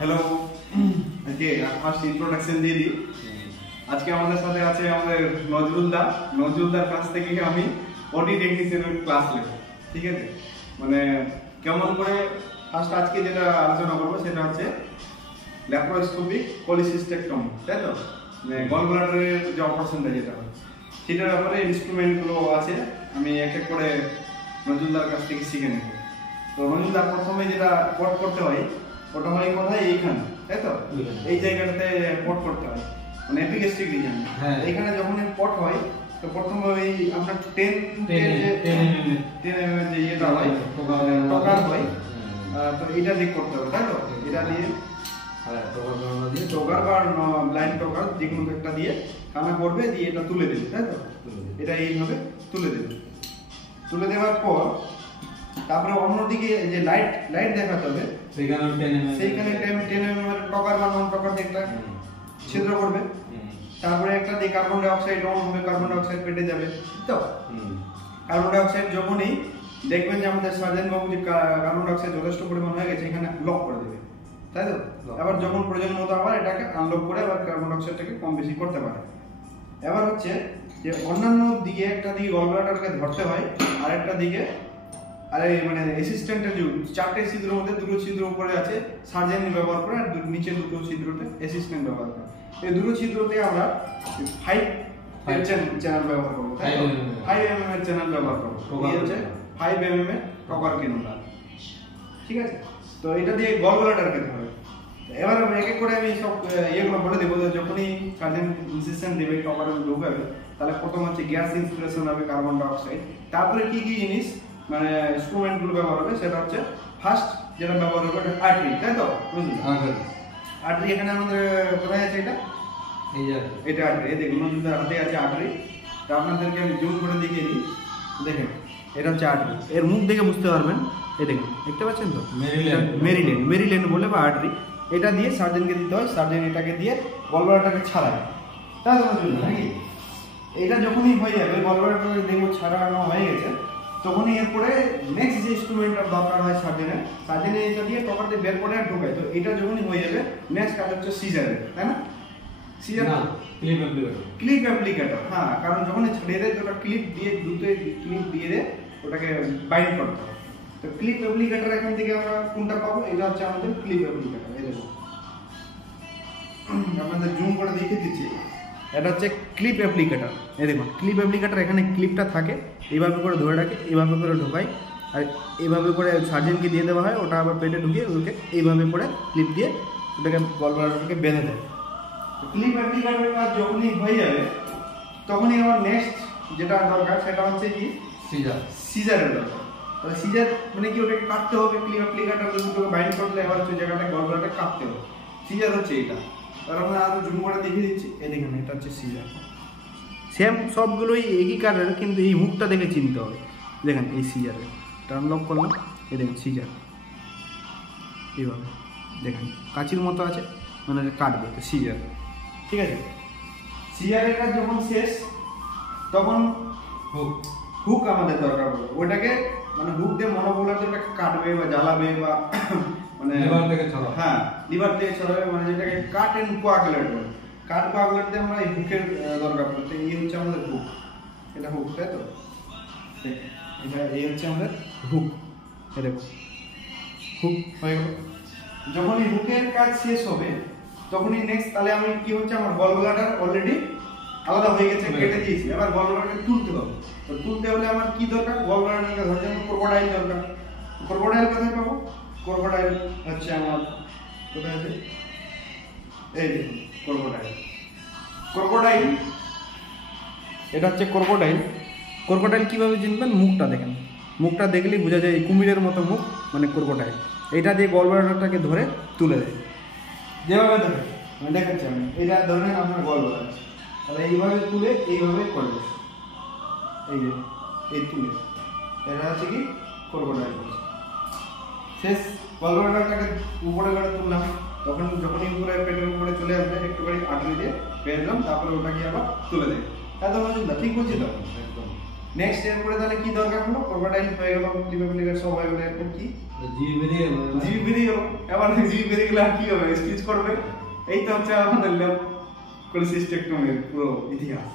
Hello, আজকে first introduction দিয়ে দিই। আজকে আমাদের সাথে আছে আমাদের নজরুলদার কাছ থেকে আমি অডি টেকনিশিয়ানের ক্লাস নেব। ঠিক আছে, মানে কেমন করে ফার্স্ট আজকে যেটা আলোচনা করবো সেটা হচ্ছে ল্যাপ্রোস্কোপিক পলিসিস্টেক্টমি, তাই তো? মানে গলব্লাডারের যে অপারেশনটা যেটা হয় সেটার ব্যাপারে ইনস্ট্রুমেন্টগুলো আছে, আমি এক এক করে নজরুলদার কাছ থেকে শিখে নেব। তো নজরুলদার প্রথমে যেটা পট করতে হয় ওটা হয় কোথায়, এইখানে, তাই তো? এই জায়গাটাতে পট করতে হয়, মানে এপিগেস্ট্রিক রিজন। এইখানে যখন পট হয় তো প্রথমে ওই আপনার 10 যে ইয়েটা হয় টকার হয়, তো এটা দিয়ে করতে হবে, তাই তো? এটা দিয়ে টোকার বা ব্লাইন্ড টোকার যে কোনো একটা দিয়ে কানা করবে, দিয়ে এটা তুলে দেবে, তাই তো? এটা এইভাবে তুলে দেবে। তুলে দেওয়ার পর তারপরে অন্যদিকে যে লাইট দেখাতে হবে, সেইখানে 10 mm টকার বা নন টকার একটা ছিদ্র করবে। তারপরে একটা দিয়ে কার্বন ডাই অক্সাইড অন হবে, কার্বন ডাই অক্সাইড পেটে যাবে, তো কার্বন ডাই অক্সাইড যখনই দেখবেন যে আমাদের সার্জন বাবু যে কার্বন ডাই অক্সাইড যথেষ্ট পরিমাণ হয়ে গেছে, এখানে লক করে দেবে, তাই তো? আবার যখন প্রয়োজন মতো আবার এটাকে আনলক করে আবার কার্বন ডাই অক্সাইডটাকে কম বেশি করতে পারে। এবার হচ্ছে যে অন্যান্য দিকে একটা দিকে গলব্লাডারকে ধরতে হয়, আর একটা দিকে মানে অ্যাসিস্ট্যান্টের যে 4টে ছিদ্রের মধ্যে 2টো ছিদ্র উপরে আছে সার্জন ব্যবহার করে, আর নিচে 2টো ছিদ্রতে অ্যাসিস্ট্যান্ট ব্যবহার করে। এই 2টো ছিদ্রতে আমরা 5 এর চ্যানেল ব্যবহার করব, তাই তো? 5 mm এর চ্যানেল ব্যবহার করব। এই হচ্ছে 5 mm এর টকার ক্যানুলা, ঠিক আছে? তো এটা দিয়ে গলব্লাডারকে ধরে। এবার এক এক করে আমি সব ইয়েগুলো বলে দেবো। যখনই সার্জন ইনসিশন দেবে টকারে ঢোকাবে, তাহলে প্রথম হচ্ছে গ্যাস ইন্সপিরেশন হবে, কার্বন ডাই অক্সাইড। তারপরে কি কি জিনিস মানে ইনস্ট্রুমেন্টগুলো ব্যবহার হবে সেটা হচ্ছে ফার্স্ট যেটা ব্যবহার হবে এটা আর্টারি, তাই তো? আর্টারি এখানে আমাদের কোথায় আছে? এটা আর্টারি। এই দেখুন নজরুলদার হাতে আছে আর্টারি। তো আপনাদেরকে আমি জুম করে দেখিয়ে দিই। দেখেন এটা হচ্ছে আর্টারি, এর মুখ দেখে বুঝতে পারবেন। এই দেখুন, দেখতে পাচ্ছেন তো? মেরিলেন বলে বা আর্টারি। এটা দিয়ে সার্জনকে দিতে হয়, সার্জন এটাকে দিয়ে গলব্লাডারটাকে ছাড়ায়, তাই তো নাকি? এটা যখনই হয়ে যাবে গলব্লাডারটাকে দেখবো ছাড়ানো হয়ে গেছে, তখনই এরপরে নেক্সট যে ইনস্ট্রুমেন্টটা দরকার হয় সার্জনে এটা দিয়ে টকার দিয়ে বের করে আর ঢোকায়। তো এটা যখনই হয়ে যাবে নেক্সট কাজ হচ্ছে সিজারের, তাই না? Scissor clip applicator. হ্যাঁ, কারণ যখন ছেড়ে দেয় তো ওটা ক্লিপ দিয়ে ক্লিপ দিয়ে ওটাকে বাইন্ড করতে হবে। তো ক্লিপ অ্যাপ্লিকেটর এখান থেকে আমরা কোনটা পাবো? এটা হচ্ছে আমাদের ক্লিপ অ্যাপ্লিকেটর। এই দেখো আপনাদের জুম করে দেখিয়ে দিচ্ছি, এটা হচ্ছে ক্লিপ অ্যাপ্লিকেটর। এই দেখুন ক্লিপ অ্যাপ্লিকেটর, এখানে ক্লিপটা থাকে, এইভাবে করে ধরে রাখে, এইভাবে করে ঢোকায়, আর এইভাবে করে সার্জনকে দিয়ে দেওয়া হয়। ওটা আবার পেটে ঢুকিয়ে ওকে এইভাবে করে ক্লিপ দিয়ে ওটাকে গলব্লাডারটাকে বেঁধে দেয়। ক্লিপ অ্যাপ্লিকেটরের কাজ যখনই হয়ে যাবে তখনই আবার নেক্সট যেটা দরকার সেটা হচ্ছে কি সিজারের দরকার। তাহলে সিজার মানে কি, ওটাকে কাটতে হবে। ক্লিপ অ্যাপ্লিকেটর দুটোকে বাইন্ড করলে এবার হচ্ছে জায়গাটা গলব্লাডারটা কাটতে হবে। সিজার হচ্ছে এটা। তার আমরা আরো জুম করে দেখিয়ে দিচ্ছি। এই দেখুন এটা হচ্ছে সিজার। সেম সবগুলোই একই কালারের, কিন্তু এই মুখটা দেখে চিনতে হবে। দেখেন এই সিজারের টার্ন লক করলাম, এই দেখেন সিজার এইভাবে দেখেন কাঁচির মতো আছে, মানে কাটবে সিজার, ঠিক আছে? সিজারের কাজ যখন শেষ তখন হুক আমাদের দরকার পড়বে। ওটাকে মানে হুক দিয়ে মনোবুলারটাকে কাটবে বা জ্বালাবে বা মানে লিভার থেকে ছড়াবে, মানে যেটাকে কাট এন্ড কোয়াগুলেট বলে। কাট কোয়াগুলেট দিয়ে আমরা এই হুকের দরকার পড়ছে। এই হচ্ছে আমাদের হুক, এটা হুক, তাই তো? এটা এই হচ্ছে আমাদের হুক। এই দেখো হুক হয়ে গেল। যখন এই হুকের কাজ শেষ হবে তখনই নেক্সট, তাহলে আমি কি হচ্ছে, আমার গলব্লাডার অলরেডি আলাদা হয়ে গেছে, কেটে দিয়েছি। এবার গলব্লাডারকে তুলতে হবে। তো তুলতে হলে আমার কি দরকার? গলব্লাডারকে ধরার জন্য ক্রোকোডাইল দরকার। ক্রোকোডাইল কোথায় পাবো? ক্রোকোডাইল হচ্ছে আমার কোথায় আছে? এই দেখুন ক্রোকোডাইল। এটা হচ্ছে ক্রোকোডাইল। ক্রোকোডাইল কিভাবে চিনবেন? মুখটা দেখেন, মুখটা দেখলেই বোঝা যায় কুমিরের মতো মুখ, মানে ক্রোকোডাইল। এটা দিয়ে গলব্লাডারটাকে ধরে তুলে দেয়, যেভাবে ধরে মানে দেখাচ্ছি আমি। এটা ধরেন আপনার গলব্লাডার, তাহলে এইভাবে তুলে এইভাবে করবে, এই যে এই তুলে, এটা হচ্ছে কি ক্রোকোডাইল। শেষ গলব্লাডারটাকে উপরে করে তুললাম, তখন যখনই উপরে পেটের উপরে চলে আসবে একটুখানি আটকে দিয়ে বেঁধলাম, তারপরে ওটাকে আবার তুলে দেয়। এত মজুদা, ঠিক বুঝছি তো? নেক্সট এরপরে তাহলে কি দরকার হলো? ক্রোকোডাইল হয়ে গেল, ক্লিপ অ্যাপ্লিকেটর সব হয়ে গেল। এরপর কি জিবি বেরিয়ে গেল, জিবি বেরিয়ে গেল। এবার জিবি বেরিয়ে গেলে আর কি হবে? স্টিচ করবে। এই তো হচ্ছে আমাদের ল্যাব কোলিসিস্টেক্টমির পুরো ইতিহাস।